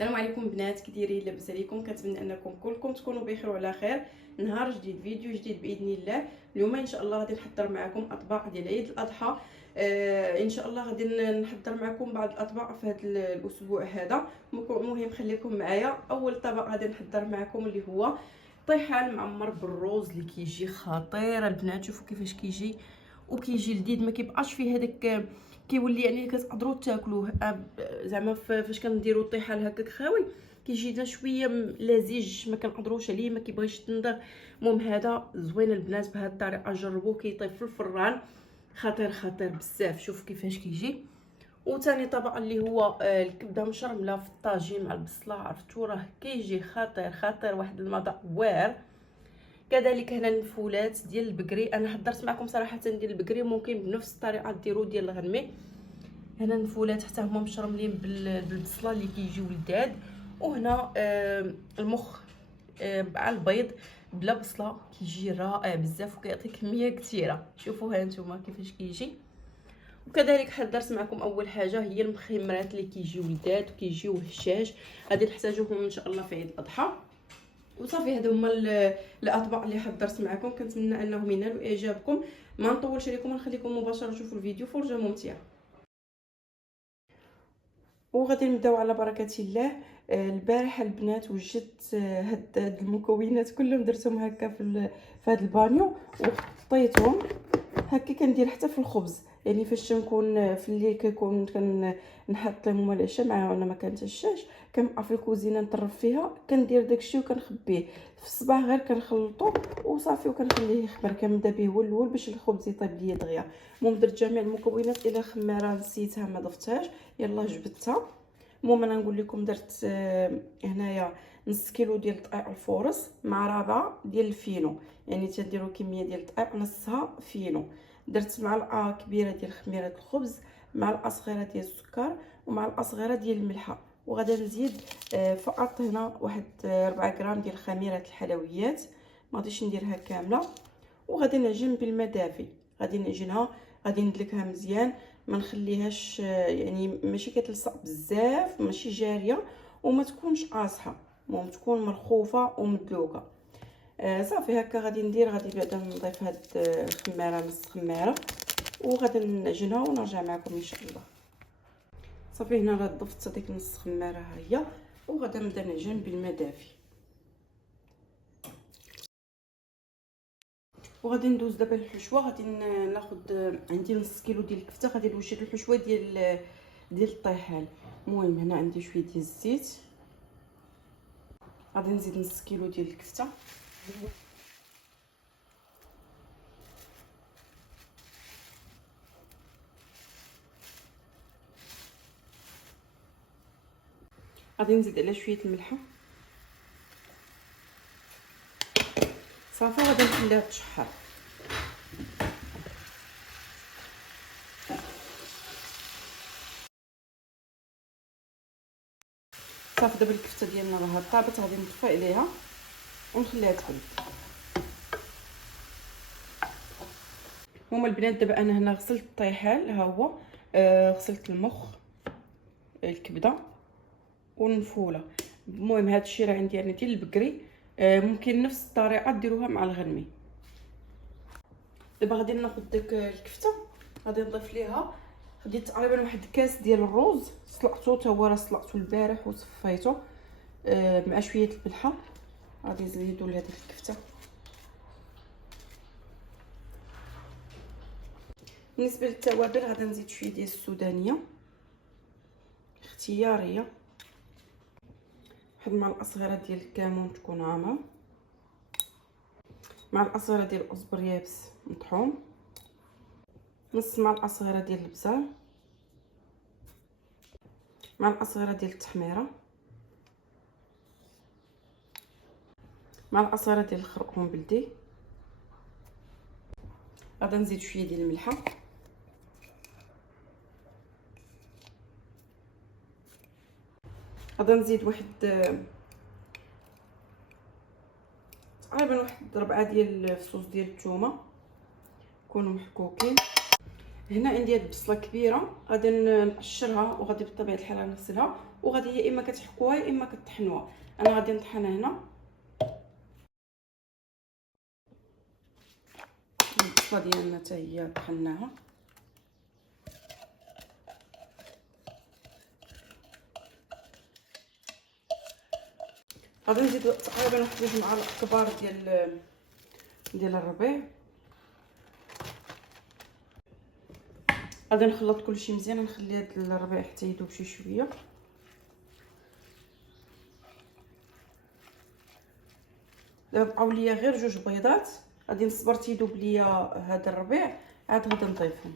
السلام عليكم بنات، كي دايرين؟ لاباس عليكم؟ كنتمنى انكم كلكم تكونوا بخير وعلى خير. نهار جديد، فيديو جديد باذن الله. اليوم ان شاء الله غادي نحضر معكم اطباق ديال عيد الاضحى. ان شاء الله غادي نحضر معكم بعض الاطباق في هذا الاسبوع هذا. المهم خليكم معايا. اول طبق غادي نحضر معكم اللي هو طيحان معمر بالروز اللي كيجي خطير البنات. شوفوا كيفاش كيجي وكيجي لذيذ، ما كيبقاش فيه هذاك، كيولي يعني كتقدروا تاكلوه. زعما فاش كنديروا الطحال هكاك خاوي كيجي لنا شويه لذيذ، ما كنقدروش عليه، ما كيبغيش تندغ. المهم هذا زوين البنات، بهذه الطريقه جربوه، كيطيب في الفران خطير خطير بزاف. شوف كيفاش كيجي. وثاني طبق اللي هو الكبده مشرمله في الطاجين مع البصله، عرفتوا راه كيجي خطير خطير، واحد المذاق واعر. كذلك هنا الفولات ديال البقري، انا حضرت معكم صراحه ديال البقري، ممكن بنفس الطريقه ديروا ديال الغنمي. هنا الفولات حتى هما مشرملين بالبصله اللي كيجيو لذاذ. وهنا المخ مع البيض بلا بصله، كيجي رائع بزاف وكيعطي كميه كثيره. شوفوا ها نتوما كيفاش كيجي. وكذلك حضرت معكم اول حاجه هي المخمرات اللي كيجيو لذاذ وكيجيو هشاش، غادي نحتاجوهم ان شاء الله في عيد الاضحى. وصافي هادو هما الاطباق اللي حضرت معكم، كنتمنى انهم ينالوا اعجابكم. ما نطولش عليكم ونخليكم مباشره تشوفوا الفيديو، فرجه ممتعه. وغادي نبداو على بركه الله. البارحه البنات وجدت هاد المكونات كلهم، درتهم هكا في هاد البانيو وحطيتهم هكا. كندير حتى في الخبز، يعني فاش تنكون في الليل كنكون نحط لهم العشاء مع انا ما كنتعشاش، كنبقى في الكوزينه نطرف فيها، كندير داكشي وكنخبيه في الصباح، غير كنخلطو وصافي وكنخليه يخمر. كنبدا به هو الاول باش الخبز يطيب ليا دغيا. المهم درت جميع المكونات، الا خماره نسيتها ما ضفتهاش يلا جبدتها. المهم انا نقول لكم درت هنايا نص كيلو ديال دقيق الفورص مع ربع ديال الفينو، يعني تنديروا كميه ديال الدقيق نصها فينو. درت معلقه كبيره ديال خميره الخبز، معلقه صغيره ديال السكر، ومعلقه صغيره ديال الملحه. وغادي نزيد فقط هنا واحد 4 غرام ديال خميره الحلويات، ما غاديش نديرها كامله. وغادي نعجن بالماء دافي، غادي نعجنها، غادي ندلكها مزيان، ما نخليهاش يعني ماشي كتلصق بزاف، ماشي جاريه وما تكونش قاصحه، المهم تكون مرخوفه ومدلوكه. صافي هكا غادي ندير، غادي بعدا نضيف هاد الخماره، نص خماره، وغادي نعجنها ونرجع معكم ان شاء الله. صافي هنا راه ضفت هذيك نص خماره ها هي، وغادي نبدا نعجن بالماء دافي. وغادي ندوز دابا للحشوه. غادي ناخذ عندي نص كيلو ديال الكفته، غادي نوجد الحشوه ديال الطيحان. المهم هنا عندي شويه ديال الزيت، غادي نزيد نص كيلو ديال الكفته، غادي نزيد على شويه الملحه. صافي غادي نخليها تشحر. صافي دابا الكفته ديالنا راه طابت، غادي نطفي عليها ونخليها تبرد. هما البنات دابا انا هنا غسلت الطيحان، ها هو غسلت المخ، الكبده والنفوله. المهم هذا الشيء راه عندي انا ديال البقري، ممكن نفس الطريقه ديروها مع الغنمي. دابا غادي ناخذ داك الكفته، غادي نضيف ليها، خديت تقريبا واحد كاس ديال الروز، سلقته تا هو راه سلقته البارح وصفيته مع شويه الملحه. غادي نزيدو لهاد الكفته. بالنسبه للتوابل غادي نزيد شويه ديال السودانيه اختياريه، واحد معلقه صغيره ديال الكمون تكون عامره، معلقه صغيره ديال القزبر يابس مطحون، نص معلقه صغيره ديال البزار، معلقه صغيره ديال التحميره، معلقه صغيره ديال الخرقوم بلدي. غادي نزيد شويه ديال الملحه، غادي نزيد واحد تقريبا واحد 4 ديال الفصوص ديال الثومه يكونوا محكوكين. هنا عندي هاد البصله كبيره، غادي نقشرها وغادي بطبيعه الحال نغسلها وغادي يا اما كتحكوها يا اما كطحنوها. انا غادي نطحنها هنا. البصله ديالنا حتى هي طحناها. غادي نزيد تقريبا واحد 2 معالق كبار ديال الربيع. غادي نخلط كلشي مزيان، نخلي هاد الربيع حتى يذوب شي شويه. دابا بقاو ليا غير 2 بيضات، غادي نصبر تيذوب ليا هاد الربيع عاد غادي نضيفهم.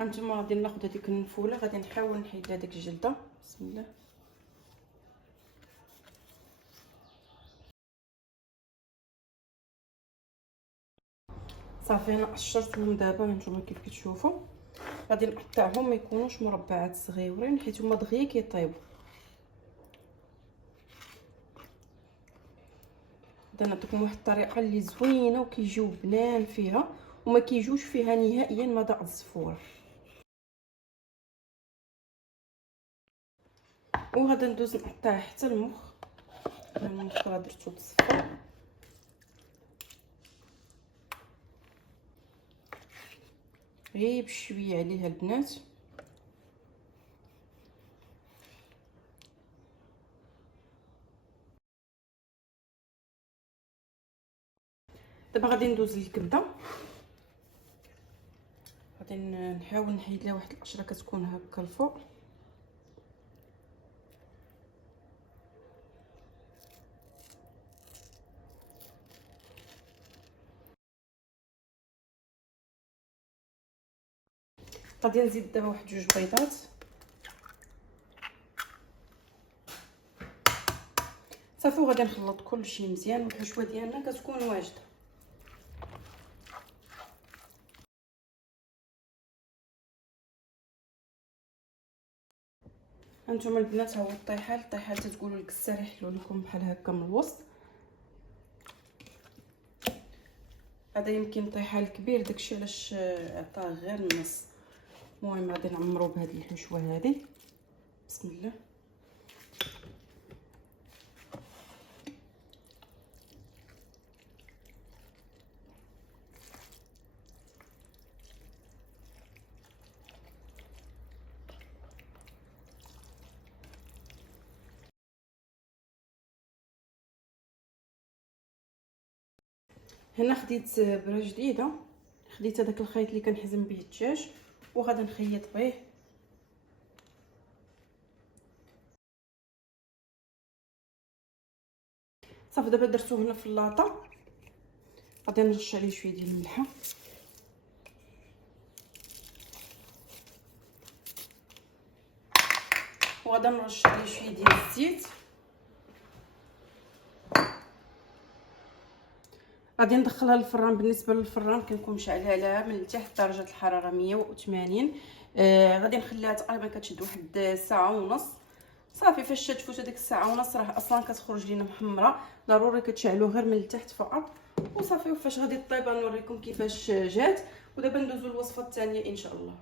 هانتوما غادي ناخذ هذيك النفوله، غادي نحاول نحيد هذيك الجلده. بسم الله. صافي انا قشرتهم دابا هانتوما كيف كتشوفوا. غادي نقطعهم ما يكونوش مربعات صغيورين حيت هما دغيا كيطيبوا. غادي نعطيكم واحد الطريقه اللي زوينه وكيجيو بنان فيها وما كيجوش فيها نهائيا مذاق الزفور. وغادي ندوز نقطع حتى المخ. المخ راه درتو بالصفر. غير بشويه عليها البنات. دابا غادي ندوز للكبده. غادي نحاول نحيد لها واحد القشره كتكون هكا الفوق. غادي نزيد دابا واحد 2 بيضات. صافي وغادي نخلط كلشي مزيان والحشوه ديالنا كتكون واجده. هانتوما البنات ها هو الطيحال تتقولوا الكسار يحلوا لكم بحال هكا من الوسط. هذا يمكن طيحال كبير داكشي علاش عطاه غير النص. المهم غادي نعمرو بهاد الحشوه هذه. بسم الله. هنا خديت بره جديده، خديت هذاك الخيط اللي كنحزم به الدجاج وغادي نخيط به. صافي دابا درتو هنا في اللاطه. غادي نرش عليه شويه ديال الملحه وغادي نرش عليه شويه ديال الزيت. غادي ندخلها للفران. بالنسبه للفران كنكون مشعلها لها من التحت درجه الحراره 180. غادي نخليها تقريبا كتشد واحد ساعه ونص. صافي فاش تفوت هذيك الساعه ونص راه اصلا كتخرج لينا محمره. ضروري كتشعلوا غير من التحت فقط وصافي. وفاش غادي طيب نوريكم كيفاش جات. ودابا ندوزو للوصفه الثانيه ان شاء الله.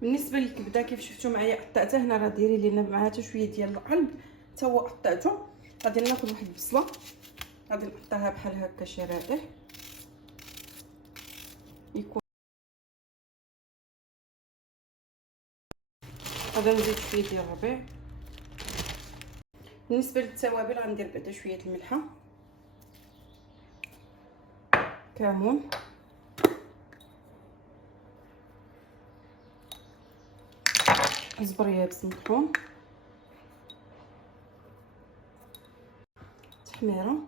بالنسبه للكبده كيف شفتوا معايا قطعتها هنا، راه دايرين لينا معها حتى شويه ديال القلب حتى هو قطعته. غادي ناخذ واحد البصله غادي نقطعها بحال هكا شرائح يكون. غادي نزيد شويه ديال الربيع. بالنسبه للتوابل غندير بعدا شويه الملحه، كمون، زبر يابس مطحون، تحميره،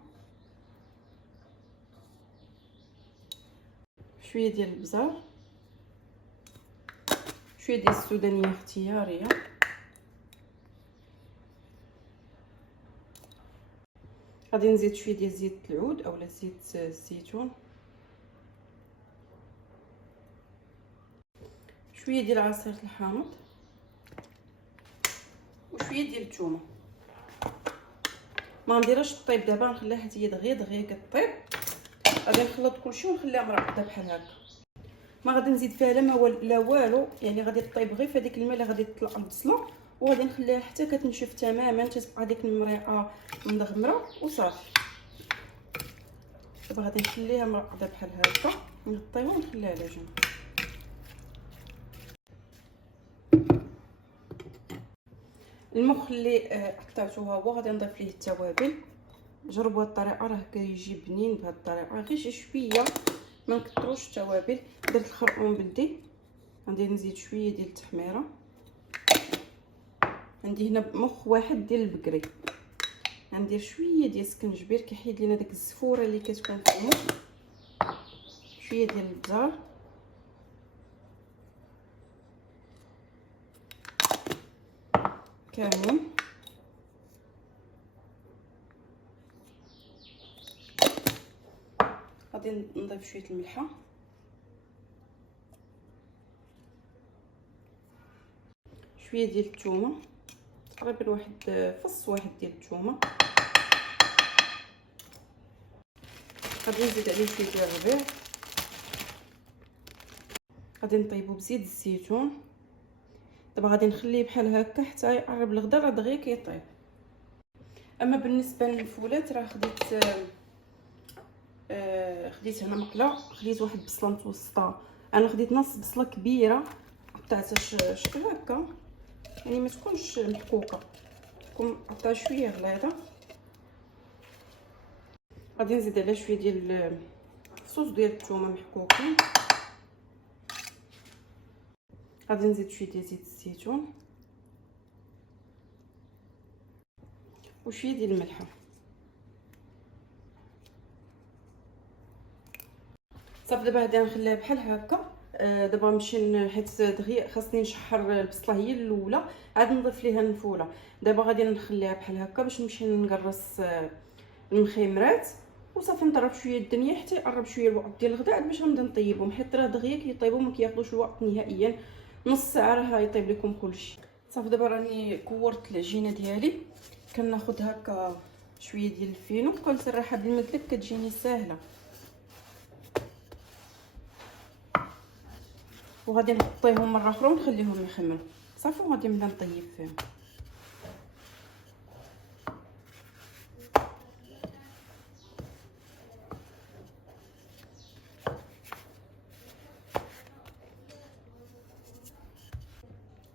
شويه ديال البزار، شويه ديال السودانيه اختياريه، غادي نزيد شويه ديال زيت العود اولا زيت الزيتون، شويه ديال عصير الحامض وشويه ديال الثومه. ما نديرهاش طيب دابا، نخليها حتى هي دغيا كطيب. غادي نخلط كلشي ونخليها مرقده بحال هكا. ما غادي نزيد فيها لا والو، يعني غادي طيب غير في هذيك الماء اللي غادي تطلع البصله، وغادي نخليها حتى كتنشف تماما، تتبقى ديك المريقه مدغمره وصافي. دابا غادي نخليها مرقده بحال هكا، نغطيها ونخليها على جنب. المخ اللي قطعته هو غادي نضيف ليه التوابل. جربوا هاد الطريقه راه كيجي بنين بهاد الطريقه، غير شي شويه ما نكثروش التوابل. درت الخرقوم بلدي، غادي نزيد شويه ديال التحميره. عندي هنا مخ واحد ديال البقري، غندير شويه ديال السكنجبير كيحيد لينا داك الزفوره اللي كتكون في المخ، شويه ديال البزار، كمون، غادي نضيف شويه الملحه، شويه ديال الثومه، تقريبا واحد فص واحد ديال الثومه. غادي نزيد عليه شويه ديال الربيع، غادي نطيبو بزيت الزيتون. دابا غادي نخليه بحال هكا حتى يقرب الغدا، راه دغيا كيطيب. اما بالنسبه للفولات راه خديت هنا مقله، خديت واحد البصله متوسطه، انا خديت نص بصله كبيره قطعتها شكل هكا، يعني ما تكونش محكوكه، تكون قطعه شويه غليظه. غادي نزيد عليها شويه ديال فصوص ديال الثومه محكوكين، غادي نزيد شويه ديال زيت الزيتون وشويه ديال الملحه. صافي دابا غادي نخليها بحال هكا. دابا نمشي حيت دغيا خاصني نشحر البصله هي الاولى، عاد نضيف ليها النفوله. دابا غادي نخليها بحال هكا باش نمشي نقرص المخيمرات وصافي. نطرب شويه الدنيا حتى يقرب شويه الوقت ديال الغداء باش نبدا نطيبهم، حيت راه دغيا كيطيبوا ما كياخذوش الوقت نهائيا، نص ساعه راه يطيب لكم كلشي. صافي دابا راني كورت العجينه ديالي، كناخذ هكا شويه ديال الفينو، كنسرحها بالمدلك كتجيني ساهله، وغادي نغطيهم مره اخرى ونخليهم يخمروا صافي، وغادي نبدا نطيب فيهم.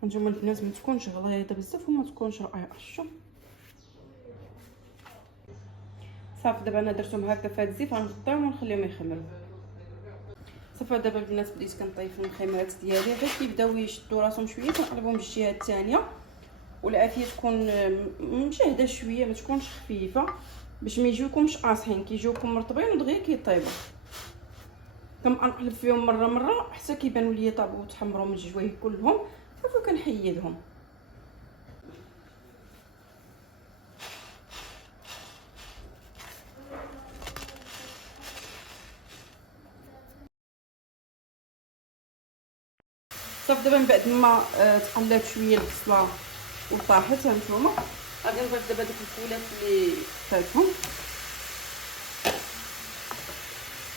هانتوما البنات ما تكونش غليظه بزاف وما تكونش رقيقه، شوف صافي. دابا انا درتهم هكا في هاد الزيت، غنغطيهم ونخليهم يخمروا صافي. دابا البنات بديت كنطيب المخيمات ديالي، غير كيبداو يشدوا راسهم شويه كنقلبهم بالجهه الثانيه، والعافيه تكون مشهده شويه، ما تكونش خفيفه باش ما يجيوكمش قاصحين، كيجيوكم مرطبين ودغيا كيطيبوا. كنقلب فيهم مره حتى كيبانوا ليا طابوا وتحمروا من الجوايه كلهم، صافي كنحيدهم. صافي دابا من بعد ما تقلات شويه البصله وطاحت، هانتوما غادي نضيف دابا ديك الفولات اللي فاتهم،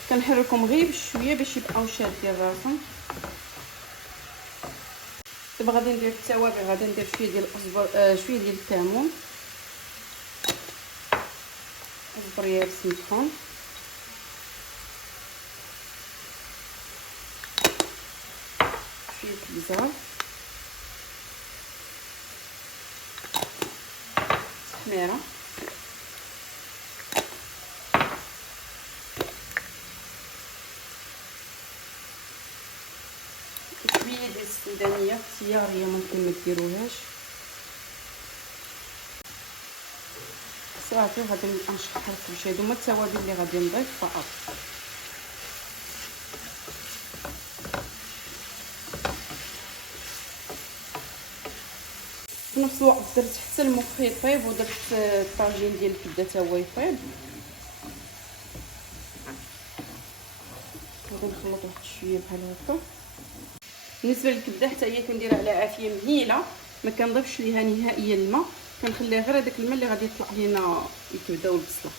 كنحركهم غير بشويه باش يبقاو شادين راسهم. دابا غادي ندير التوابل، غادي ندير شويه ديال الأصبر، شويه ديال الكمون، أصبر يابس مطحون، شويه البزار، تحميره، شويه ديال السودانيه اختياريه، ممكن ما ديروهاش صافي. غادي نبقى نشحر كلشي، هادو هما التوابل اللي غادي نضيف فقط. في نفس الوقت درت حتى المخ يطيب، ودرت الطاجين ديال الكبده حتى هو يطيب. غادي نخلط واحد شويه بحال هكا. بالنسبه للكبده حتى هي كنديرها على عافيه مهيله، ما كنضيفش ليها نهائيا الماء، كنخليها غير هذاك الماء اللي غادي يطلع لينا الكبده والبصله.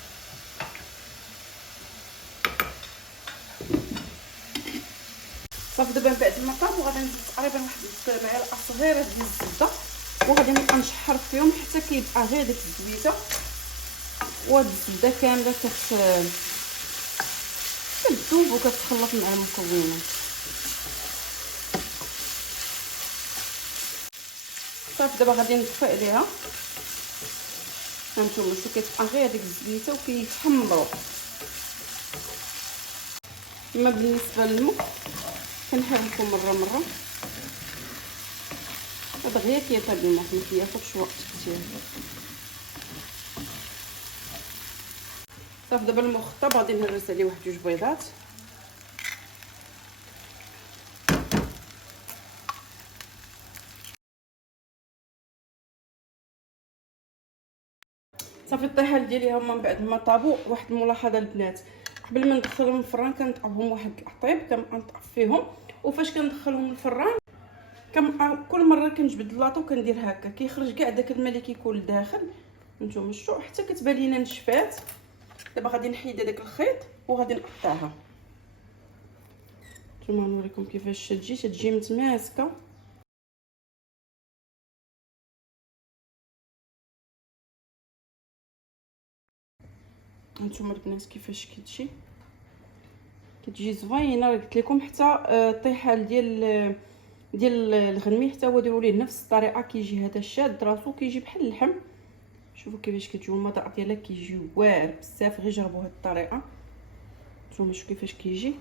صافي دابا من بعد ما طابوا غادي نزيد تقريبا واحد نص معلقه صغيره ديال الزبده، وغادي نبقى نشحر فيهم حتى كيبقى غير ديك الزويته، وهاد الزبده كامله كتذوب وكتخلط مع المكونات. صافي دابا غادي نطفي عليها. هانتوما شوفوا كتبقى غير هذيك الزويته وكيتحمروا. اما بالنسبه للمخ كنحاول لكم مره دغيا كيطيب المخ، ما كياخذش وقت كثير. صافي دابا المخ طاب، غادي نهرس عليه واحد جوج بيضات. صافي الطحال ديالي هما من بعد ما طابوا. واحد الملاحظه البنات، قبل ما ندخلهم الفران كنطعبهم واحد الحطيب، كنبقى نطعب فيهم، وفاش كندخلهم الفران كل مره كنجبد اللاطو وكندير هكا، كيخرج كاع داك الماء اللي كيكون لداخل. نتوما شتو حتى كتبان لينا نشفات. دابا غادي نحيد هذاك الخيط وغادي نقطعها. نتوما نوريكم كيفاش تجي متماسكه. هانتوما البنات كيفاش كتجي زوينه. قلت لكم حتى الطحال ديال الغنمي حتى هو ديروا ليه نفس الطريقه، كيجي هذا شاد راسو كيجي بحال اللحم. شوفوا كيفاش كتجيو المذاق ديالها، كيجي واعر بزاف. غير جربوا هذه الطريقه. نتوما شوفوا كيفاش كيجي.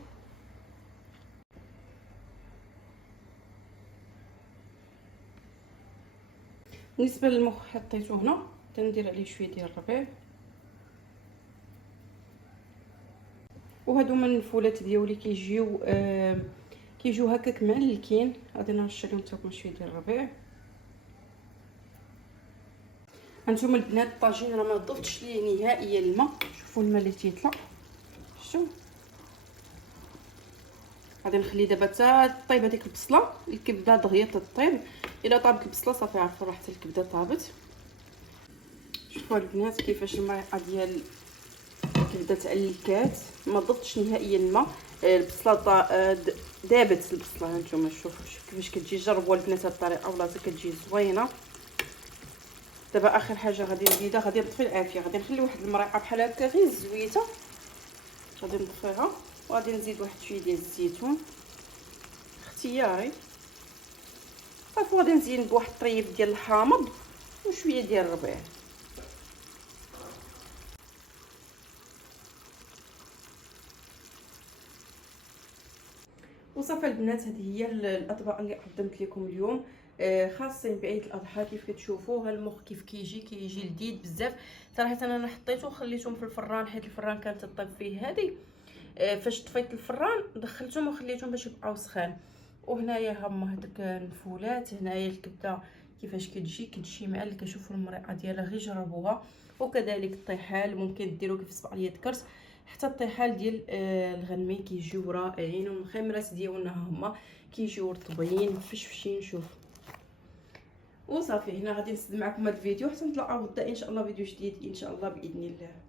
بالنسبه للمخ حطيته هنا، تندير عليه شويه ديال الربيع. وهادو من الفولات ديالي كيجيو هكاك معلكين. غادي نرش عليهم حتى شويه ديال الربيع. هانتوما البنات الطاجين راه ما ضفتش ليه نهائيا الماء. شوفوا الماء اللي تيطلع، شوفوا. غادي نخلي دابا حتى طيب هذيك البصله. الكبده دغيا تطيب، الا طابت البصله صافي عرفوا راه حتى الكبده طابت. شوفوا البنات كيفاش المريقه ديال الكبده تعلكات، ما ضفتش نهائيا الماء. البصله دابت البصله. هانتوما شوفوا كيفاش كتجي. جربوا البنات هذه الطريقه والله كتجي زوينه. دابا اخر حاجه غادي نزيدها، غادي نطفي العافيه. غادي نخلي واحد المريقه بحال هكا غير زويته، غادي نطفيها وغادي نزيد واحد شويه ديال الزيتون اختياري. صافي غادي نزين بواحد الطريف ديال الحامض وشويه ديال الربيع. وصافي البنات هذه هي الاطباق اللي قدمت لكم اليوم، خاصين بعيد الاضحى. كيف كتشوفوا ها المخ كيف كيجي لذيذ بزاف. صراحه انا حطيته وخليتهم في الفران، حيت الفران كانت طيب فيه هذه. فاش طفيت الفران دخلتهم وخليتهم باش يبقاو سخان. وهنايا هما هذوك الفولات. هنايا الكبده كيفاش كتجي معلكه. شوفوا المريقه ديالها غير جربوها. وكذلك الطحال ممكن ديروا كيف صبع ليا ذكرت. حتى الطحال ديال الغنمي كيجيو رائعين. والمخمرات ديالنا هما كيجيو رطبين مفشفشين. شوف. وصافي هنا غادي نسد معكم هذا الفيديو حتى نتلاقاو غدا ان شاء الله فيديو جديد ان شاء الله باذن الله.